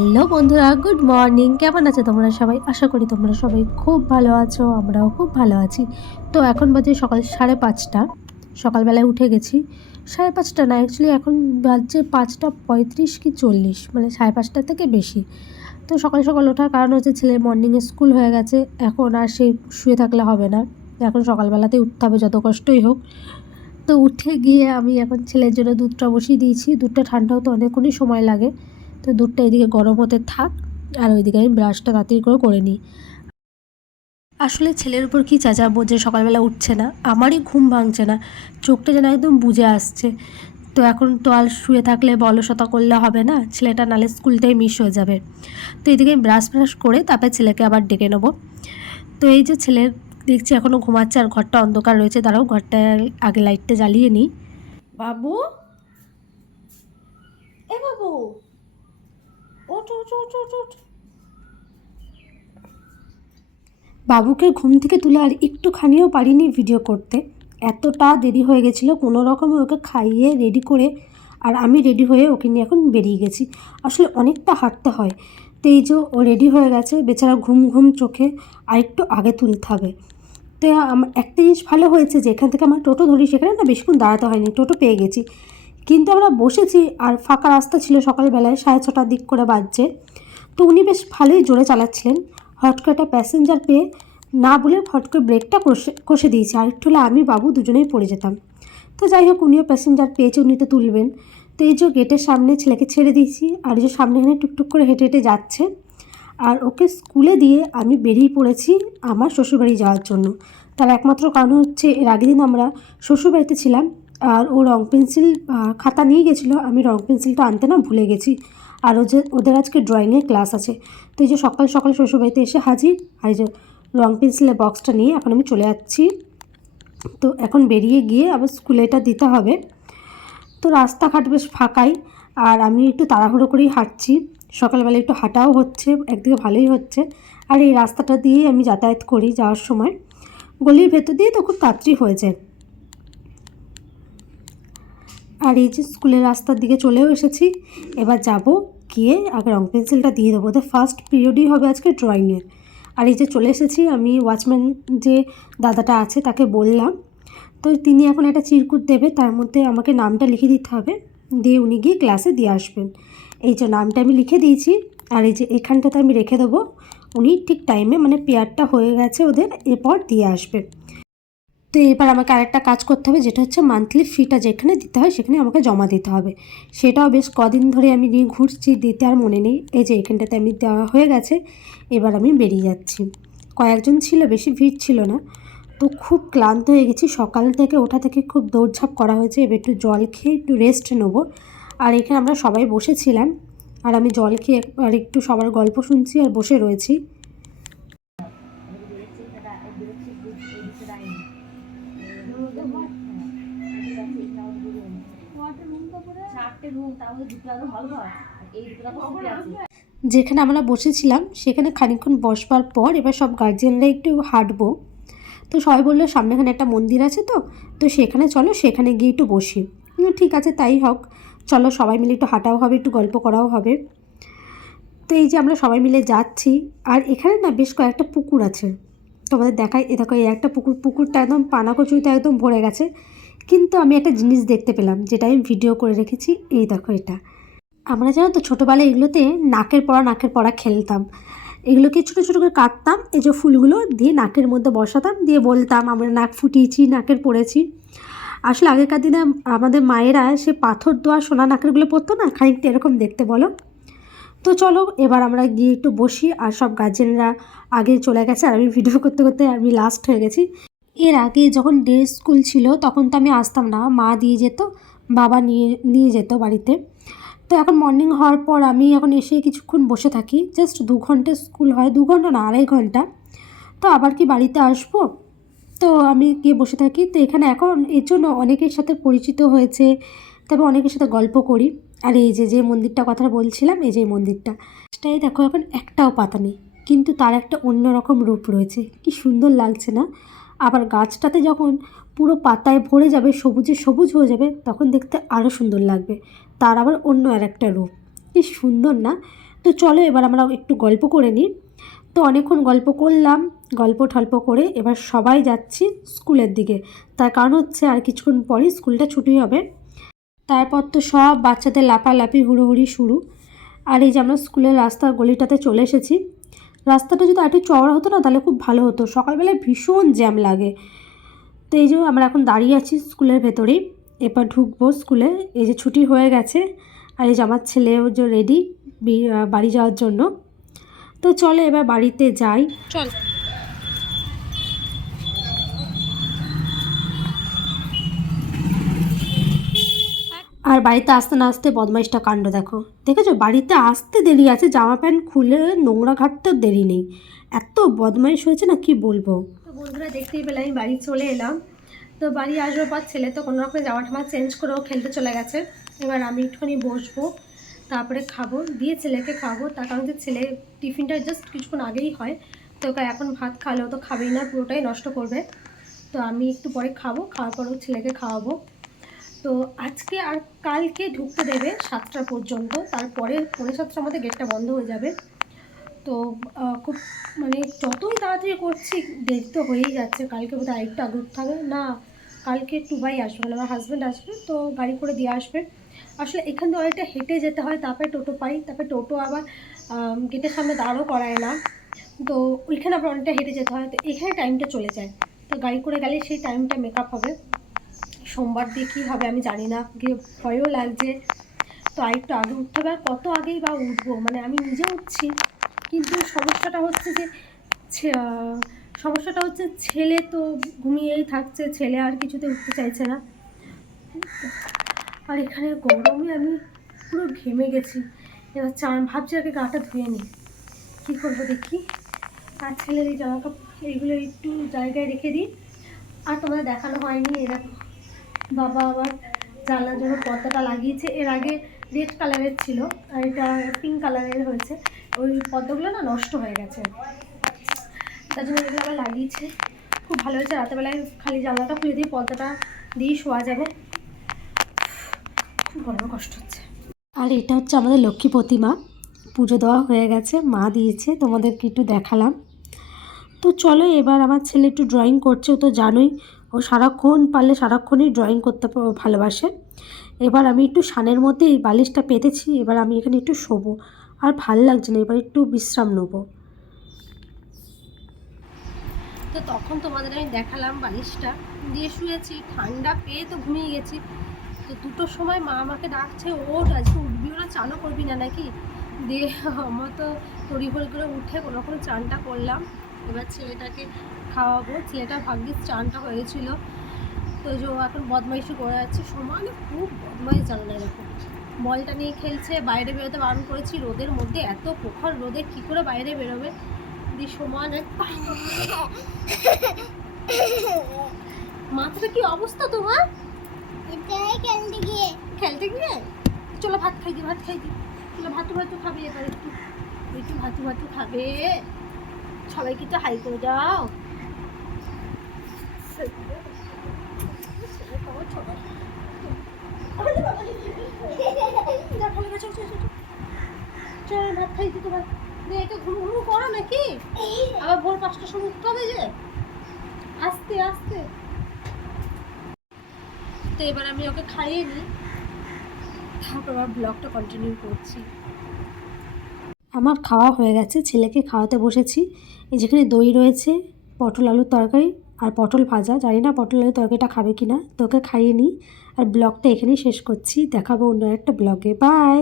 Hello বন্ধুরা, good morning. কেমন আছো তোমরা সবাই? আশা করি তোমরা সবাই খুব ভালো আছো, আমরাও খুব ভালো আছি। তো এখন বাজে সকাল 5:30। সকালবেলায় উঠে গেছি। 5:30 না, অ্যাকচুয়ালি এখন বাজছে 5:35 কি 40, মানে 5:30 থেকে বেশি। তো সকাল সকাল ওঠার কারণ হচ্ছে ছেলের মর্নিংয়ে স্কুল হয়ে গেছে, এখন আর সেই শুয়ে থাকলে হবে না, এখন সকালবেলাতেই উঠতে হবে যত কষ্টই হোক। তো উঠে গিয়ে আমি এখন ছেলের জন্য দুধটা বসিয়ে দিয়েছি। দুধটা ঠান্ডা হতে অনেকক্ষণই সময় লাগে, তো দুধটা এদিকে গরম হতে থাক, আর ওইদিকে আমি ব্রাশটা তাড়াতাড়ি করে নিই। আসলে ছেলের উপর কী চাচাবো যে সকালবেলা উঠছে না, আমারই ঘুম ভাঙছে না, চোখটা যেন একদম বুজে আসছে। তো এখন তো আর শুয়ে থাকলে অলসতা করলে হবে না, ছেলেটা নালে স্কুলটাই মিস হয়ে যাবে। তো এদিকে আমি ব্রাশ করে তারপরে ছেলেকে আবার ডেকে নেবো। তো এই যে ছেলের দেখছি এখনও ঘুমাচ্ছে আর ঘরটা অন্ধকার রয়েছে, দাঁড়াও ঘরটা আগে লাইটটা জ্বালিয়ে নিই। বাবু, এ বাবু, ওঠ ওঠ ওঠ ওঠ ওঠ। বাবুকে ঘুম থেকে তুলে আর একটুখানিও পারিনি ভিডিও করতে, এতটা দেরি হয়ে গেছিলো। কোনো রকমে ওকে খাইয়ে রেডি করে আর আমি রেডি হয়ে ওকে নিয়ে এখন বেরিয়ে গেছি। আসলে অনেকটা হাঁটতে হয়। তো এই যে ও রেডি হয়ে গেছে, বেচারা ঘুম ঘুম চোখে, আর একটু আগে তুলতে হবে। তো আমার একটা জিনিস ভালো হয়েছে যে এখান থেকে আমার টোটো ধরি, সেখানে না বেশিক্ষণ দাঁড়াতে হয়নি, টোটো পেয়ে গেছি। কিন্তু আমরা বসেছি আর ফাঁকা রাস্তা ছিল, সকালবেলায় 6:30 দিক করে বাজছে। তো উনি বেশ ভালোই জোরে চালাচ্ছিলেন। হট করে একটা প্যাসেঞ্জার পেয়ে না বলে হট করে ব্রেকটা কষে দিয়েছে, আর একটু হলে আমি বাবু দুজনেই পড়ে যেতাম। তো যাই হোক, উনিও প্যাসেঞ্জার পেয়েছে, উনি তো তুলবেন। তো এই যে গেটের সামনে ছেলেকে ছেড়ে দিয়েছি, আর এই যে সামনে এখানে টুকটুক করে হেঁটে হেঁটে যাচ্ছে। আর ওকে স্কুলে দিয়ে আমি বেরিয়ে পড়েছি আমার শ্বশুরবাড়ি যাওয়ার জন্য। তার একমাত্র কারণ হচ্ছে এর আগের দিন আমরা শ্বশুরবাড়িতে ছিলাম, আর ও রং পেন্সিল খাতা নিয়ে গেছিলো, আমি রং পেন্সিলটা আনতে না ভুলে গেছি। আর ওদের আজকে ড্রয়িংয়ের ক্লাস আছে। তো এই যে সকাল সকাল শ্বশুরবাড়িতে এসে হাজির, আর এই যে রং পেন্সিলের বক্সটা নিয়ে এখন আমি চলে যাচ্ছি। তো এখন বেরিয়ে গিয়ে আবার স্কুলে এটা দিতে হবে। তো রাস্তাঘাট বেশ ফাঁকাই, আর আমি একটু তাড়াহুড়ো করেই হাঁটছি। সকালবেলা একটু হাঁটাও হচ্ছে, একদিকে ভালোই হচ্ছে। আর এই রাস্তাটা দিয়েই আমি যাতায়াত করি যাওয়ার সময়, গলির ভেতর দিয়ে তো খুব তাড়াতাড়ি হয়ে যায়। আর এই যে স্কুলের রাস্তার দিকে চলেও এসেছি, এবার যাব, গিয়ে আগে রং পেন্সিলটা দিয়ে দেবো। ওদের ফার্স্ট পিরিয়ডই হবে আজকে ড্রয়িংয়ের। আর এই যে চলে এসেছি, আমি ওয়াচম্যান যে দাদাটা আছে তাকে বললাম, তো তিনি এখন একটা চিরকুট দেবে, তার মধ্যে আমাকে নামটা লিখে দিতে হবে, দিয়ে উনি গিয়ে ক্লাসে দিয়ে আসবেন। এই যে নামটা আমি লিখে দিয়েছি, আর এই যে এখানটাতে আমি রেখে দেবো। উনি ঠিক টাইমে, মানে পেয়ারটা হয়ে গেছে ওদের, এরপর দিয়ে আসবে। তো এবার আমাকে আরেকটা কাজ করতে হবে, যেটা হচ্ছে মান্থলি ফিটা যেখানে দিতে হয় সেখানে আমাকে জমা দিতে হবে। সেটাও বেশ কদিন ধরে আমি নিয়ে ঘুরছি, দিতে আর মনে নেই। এই যে এখানটাতে আমি দেওয়া হয়ে গেছে, এবার আমি বেরিয়ে যাচ্ছি। কয়েকজন ছিল, বেশি ভিড় ছিল না। তো খুব ক্লান্ত হয়ে গেছি, সকাল থেকে ওঠা থেকে খুব দৌড়ঝাঁপ করা হয়েছে। এবার একটু জল খেয়ে একটু রেস্ট নেবো। আর এখানে আমরা সবাই বসেছিলাম, আর আমি জল খেয়ে আর একটু সবার গল্প শুনছি আর বসে রয়েছি। যেখানে আমরা বসেছিলাম সেখানে খানিকক্ষণ বসবার পর এবার সব গার্জিয়ানরা একটু হাঁটবো। তো সবাই বললো সামনেখানে একটা মন্দির আছে, তো সেখানে চলো, সেখানে গিয়ে একটু বসি। ঠিক আছে, তাই হোক, চলো সবাই মিলে একটু হাঁটাও হবে, একটু গল্প করাও হবে। তো এই যে আমরা সবাই মিলে যাচ্ছি, আর এখানে না বেশ কয়েকটা পুকুর আছে, তোমাদের দেখাই। এ দেখো, এই একটা পুকুরটা একদম পানাকচুরিতে একদম ভরে গেছে। কিন্তু আমি একটা জিনিস দেখতে পেলাম, যেটা আমি ভিডিও করে রেখেছি। এই দেখো, এটা আমরা জানো তো ছোটোবেলায় এগুলোতে নাকের পড়া খেলতাম। এগুলোকে ছোটো ছোটো করে কাটতাম, এই যে ফুলগুলো দিয়ে নাকের মধ্যে বসাতাম, দিয়ে বলতাম আমরা নাক ফুটিয়েছি, নাকের পড়েছি। আসলে আগেকার দিনে আমাদের মায়েরা সে পাথর দেওয়া সোনা নাকেরগুলো পরতো না, খানিকটা এরকম দেখতে বলো। তো চলো এবার আমরা গিয়ে একটু বসি, আর সব গার্জেনরা আগে চলে গেছে, আর আমি ভিডিও করতে করতে আমি লাস্ট হয়ে গেছি। এর আগে যখন ডে স্কুল ছিল তখন তো আমি আসতাম না, মা দিয়ে যেত, বাবা নিয়ে নিয়ে যেত বাড়িতে। তো এখন মর্নিং হওয়ার পর আমি এখন এসে কিছুক্ষণ বসে থাকি, জাস্ট 2 ঘন্টা স্কুল হয়, 2 ঘন্টা না 2.5 ঘন্টা। তো আবার কি বাড়িতে আসবো, তো আমি গিয়ে বসে থাকি। তো এখানে এখন এর জন্য অনেকের সাথে পরিচিত হয়েছে, তবে অনেকের সাথে গল্প করি। আর এই যে মন্দিরটা কথা বলছিলাম, এই যে মন্দিরটা, সেটাই দেখো এখন একটাও পাতা নেই, কিন্তু তার একটা অন্যরকম রূপ রয়েছে, কি সুন্দর লাগছে না? আবার গাছটাতে যখন পুরো পাতায় ভরে যাবে, সবুজে সবুজ হয়ে যাবে, তখন দেখতে আরও সুন্দর লাগবে। তার আবার অন্য আর একটা রূপ, কি সুন্দর না? তো চলো এবার আমরা একটু গল্প করে নিই। তো অনেকক্ষণ গল্প করলাম, গল্প ঠল্প করে এবার সবাই যাচ্ছি স্কুলের দিকে। তার কারণ হচ্ছে আর কিছুক্ষণ পরই স্কুলটা ছুটি হবে। তারপর তো সব বাচ্চাদের লাফালাফি হুড়োহুড়ি শুরু। আর এই যে আমরা স্কুলের রাস্তার গলিটাতে চলে এসেছি। রাস্তাটা যদি একটু চওড়া হতো না তাহলে খুব ভালো হতো, সকালবেলায় ভীষণ জ্যাম লাগে। তো এই যে আমরা এখন দাঁড়িয়ে আছি স্কুলের ভেতরেই, এবার ঢুকবো স্কুলে। এই যে ছুটি হয়ে গেছে আর এই যে আমার ছেলেও যে রেডি বাড়ি যাওয়ার জন্য। তো চলে এবার বাড়িতে যাই, চল। আর বাড়িতে আসতে না আসতে বদমাইশটা কাণ্ড দেখো, দেখেছো? বাড়িতে আসতে দেরি আছে, জামা প্যান্ট খুলে নোংরা ঘাটতেও দেরি নেই, এত বদমাইশ হয়েছে না কি বলবো। তো বন্ধুরা দেখতেই পেলে আমি বাড়ি চলে এলাম। তো বাড়ি আসবার পর ছেলে তো কোনো রকম জামা টামা চেঞ্জ করেও খেলতে চলে গেছে। এবার আমি একটুখানি বসবো, তারপরে খাবো, দিয়ে ছেলেকে খাবো। তার কারণ যে ছেলে টিফিনটা জাস্ট কিছুক্ষণ আগেই হয়, তো এখন ভাত খালেও তো খাবেই না, পুরোটাই নষ্ট করবে। তো আমি একটু পরে খাবো, খাওয়ার পরেও ছেলেকে খাওয়াবো। তো আজকে আর কালকে ঢুকতে দেবে 7টা পর্যন্ত, তারপরে 7:45 মধ্যে গেটটা বন্ধ হয়ে যাবে। তো খুব মানে যতই তাড়াতাড়ি করছি দেরি তো হয়েই যাচ্ছে। কালকে বোধহয় আরেকটু আগে উঠতে হবে না, কালকে টুবাই আসবে, মানে আমার হাজব্যান্ড আসবে, তো গাড়ি করে দিয়ে আসবে। আসলে এখান থেকে অনেকটা হেঁটে যেতে হয়, তারপরে টোটো পাই, তারপরে টোটো আবার গেটের সামনে দাঁড়ও করায় না, তো ওইখানে আবার অনেকটা হেঁটে যেতে হয়, তো এখানে টাইমটা চলে যায়। তো গাড়ি করে গেলে সেই টাইমটা মেকআপ হবে। সোমবার দিয়ে কী হবে আমি জানি না, গিয়ে ভয়ও লাগছে। তো আরেকটু আগে উঠতে হবে, আর কত আগেই বা উঠবো, মানে আমি নিজে উঠছি, কিন্তু সমস্যাটা হচ্ছে যে ছেলে তো ঘুমিয়েই থাকছে, ছেলে আর কিছুতে উঠতে চাইছে না। আর এখানে গরমে আমি পুরো ঘেমে গেছি। এবার ভাবছি আগে গাটা ধুয়ে নিই, কী করবো দেখি। আর ছেলের এই জামা কাপড় এইগুলো একটু জায়গায় রেখে দিই। আর তোমাদের দেখানো হয়নি, এরকম বাবা আবার জানলার জন্য পর্দাটা লাগিয়েছে। এর আগে রেড কালারের ছিল, আর এটা পিঙ্ক কালারের হয়েছে। ওই পর্দাগুলো না নষ্ট হয়ে গেছে, তার জন্য এগুলো আবার লাগিয়েছে। খুব ভালো হয়েছে, রাতেরবেলায় খালি জানলাটা খুলে দিয়ে পর্দাটা দিয়েই শোয়া যাবে। খুব বড় কষ্ট হচ্ছে। আর এটা হচ্ছে আমাদের লক্ষ্মী প্রতিমা, পুজো দেওয়া হয়ে গেছে, মা দিয়েছে, তোমাদেরকে একটু দেখালাম। তো চলো এবার আমার ছেলে একটু ড্রয়িং করছে, ও তো জানোই ও সারাক্ষণ পারলে সারাক্ষণই ড্রয়িং করতে ভালোবাসে। এবার আমি একটু সানের মধ্যে এই বালিশটা পেতেছি, এবার আমি এখানে একটু শোবো, আর ভাল লাগছে না, এবার একটু বিশ্রাম নেবো। তো তখন তোমাদের আমি দেখালাম বালিশটা দিয়ে শুয়েছি, ঠান্ডা পেয়ে তো ঘুমিয়ে গেছি। তো 2টোর সময় মা আমাকে ডাকছে, ওঠ আজকে উঠবি, ওরা চানও করবি না নাকি? দিয়ে আমার তো তড়িঘড়ি করে উঠে কোনো রকম চানটা করলাম। এবার ছেলেটাকে খাওয়াবো, ছেলেটা ভাগ্যিস চানটা হয়েছিল। তো যে ও এখন বদমাইশি করে যাচ্ছে, সমানে খুব বদমাইশ, জানো না এরকম বলটা নিয়ে খেলছে। বাইরে বেরোতে বারণ করেছি, রোদের মধ্যে এত প্রখর রোদে কী করে বাইরে বেরোবে। দিয়ে সমান মাথাটা কি অবস্থা তোমার? খেলতে গিয়ে চলো ভাত খাই দি, চলো ভাতু খাবে, এবার একটু ভাতু খাবে। সবাইকে তো হাই করে দাও। চলো ভাত খাই দিতে, ভাত একে ঘুম করো নাকি? আবার ভোর 5টার সময় উঠতে হবে যে, আস্তে আস্তে। তো এবার আমি ওকে খাইয়ে নিই, তারপর আবার ব্লগটা কন্টিনিউ করছি। আমার খাওয়া হয়ে গেছে, ছেলেকে খাওয়াতে বসেছি। এই যেখানে দই রয়েছে, পটল আলুর তরকারি আর পটল ভাজা, জানি না পটল আলুর তরকারিটা খাবে কি না, তোকে খাইয়ে নিই। আর ব্লগটা এখানেই শেষ করছি, দেখাবো অন্য একটা ব্লগে, বাই।